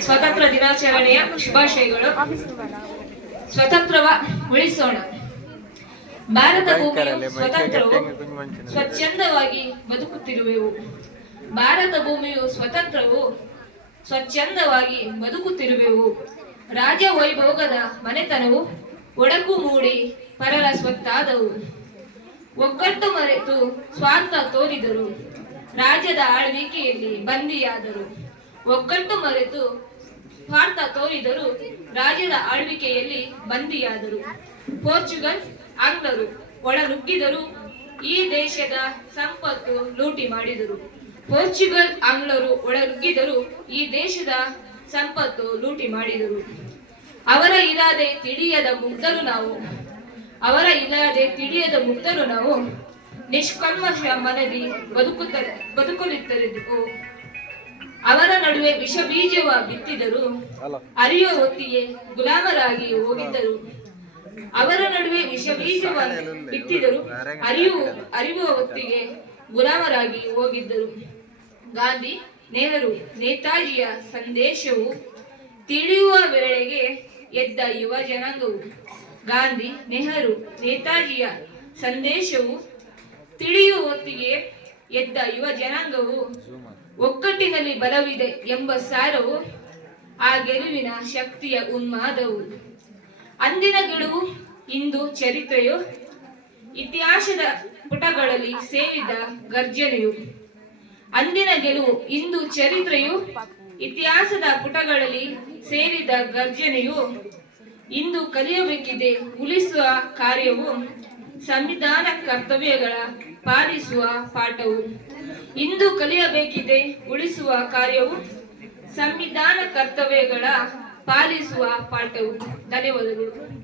ಸ್ವತಂತ್ರ ದಿನಾಚರಣೆಯ ಶುಭಾಶಯಗಳು. ಸ್ವತಂತ್ರವ ಉಳಿಸೋಣ. ಭಾರತ ಭೂಮಿಯು ಸ್ವತಂತ್ರವು ಸ್ವಚ್ಛಂದವಾಗಿ ಬದುಕುತ್ತಿರುವೆವು. ಭಾರತ ಭೂಮಿಯು ಸ್ವಚ್ಛಂದವಾಗಿ ಬದುಕುತ್ತಿರುವೆವು. ರಾಜ ವೈಭೋಗದ ಮನೆತನವು ಒಡಕು ಮೂಡಿ ಪರರ ಸ್ವತ್ತಾದವು. ಒಗ್ಗಟ್ಟು ಮರೆತು ಸ್ವಾರ್ಥ ತೋರಿದರು. ರಾಜ್ಯದ ಆಳ್ವಿಕೆಯಲ್ಲಿ ಬಂದಿಯಾದರು. ಒಗ್ಗಟ್ಟು ಮರೆತು ಸ್ವಾರ್ಥ ತೋರಿದರು. ರಾಜ್ಯದ ಆಳ್ವಿಕೆಯಲ್ಲಿ ಬಂದಿಯಾದರು. ಪೋರ್ಚುಗಲ್ ಆಂಗ್ಲರು ಒಳನುಗ್ಗಿದರು. ಈ ದೇಶದ ಸಂಪತ್ತು ಲೂಟಿ ಮಾಡಿದರು. ಪೋರ್ಚುಗಲ್ ಆಂಗ್ಲರು ಒಳನುಗ್ಗಿದರು. ಈ ದೇಶದ ಸಂಪತ್ತು ಲೂಟಿ ಮಾಡಿದರು. ಅವರ ಇರಾದೆ ತಿಳಿಯದ ಮುಗ್ಧರು ನಾವು ನಿಷ್ಕಲ್ಮಶ ಮನದಿ ಬದುಕುತ್ತಿದ್ದೆವು. ಅವರ ನಡುವೆ ವಿಷ ಬೀಜವ ಬಿತ್ತಿದರು. ಅರಿಯುವ ಹೊತ್ತಿಗೆ ಗುಲಾಮರಾಗಿ ಹೋಗಿದ್ದರು. ಅವರ ನಡುವೆ ವಿಷ ಬೀಜವ ಬಿತ್ತಿದರು. ಅರಿಯುವ ಹೊತ್ತಿಗೆ ಗುಲಾಮರಾಗಿ ಹೋಗಿದ್ದರು. ಗಾಂಧಿ, ನೆಹರು, ನೇತಾಜಿಯ ಸಂದೇಶವು ತಿಳಿಯುವ ವೇಳೆಗೆ ಎದ್ದ ಯುವ ಜನಾಂಗವು. ಗಾಂಧಿ, ನೆಹರು, ನೇತಾಜಿಯ ಸಂದೇಶವು ತಿಳಿಯುವ ಹೊತ್ತಿಗೆ ಎದ್ದ ಯುವ ಜನಾಂಗವು. ಒಗ್ಗಟ್ಟಿನಲ್ಲಿ ಬಲವಿದೆ ಎಂಬ ಸಾರವು ಆ ಗೆಲುವಿನ ಶಕ್ತಿಯ ಉನ್ಮಾದವು. ಅಂದಿನ ಗೆಲುವು ಇಂದು ಚರಿತ್ರೆಯು ಇತಿಹಾಸದ ಪುಟಗಳಲ್ಲಿ ಸೇರಿದ ಗರ್ಜನೆಯು. ಅಂದಿನ ಗೆಲುವು ಇಂದು ಚರಿತ್ರೆಯು ಇತಿಹಾಸದ ಪುಟಗಳಲ್ಲಿ ಸೇರಿದ ಗರ್ಜನೆಯು. ಇಂದು ಕಲಿಯಬೇಕಿದೆ ಉಳಿಸುವ ಕಾರ್ಯವು. ಸಂವಿಧಾನ ಕರ್ತವ್ಯಗಳ ಪಾಲಿಸುವ ಪಾಠವು. ಇಂದು ಕಲಿಯಬೇಕಿದೆ ಉಳಿಸುವ ಕಾರ್ಯವು. ಸಂವಿಧಾನ ಕರ್ತವ್ಯಗಳ ಪಾಲಿಸುವ ಪಾಠವು. ಧನ್ಯವಾದಗಳು.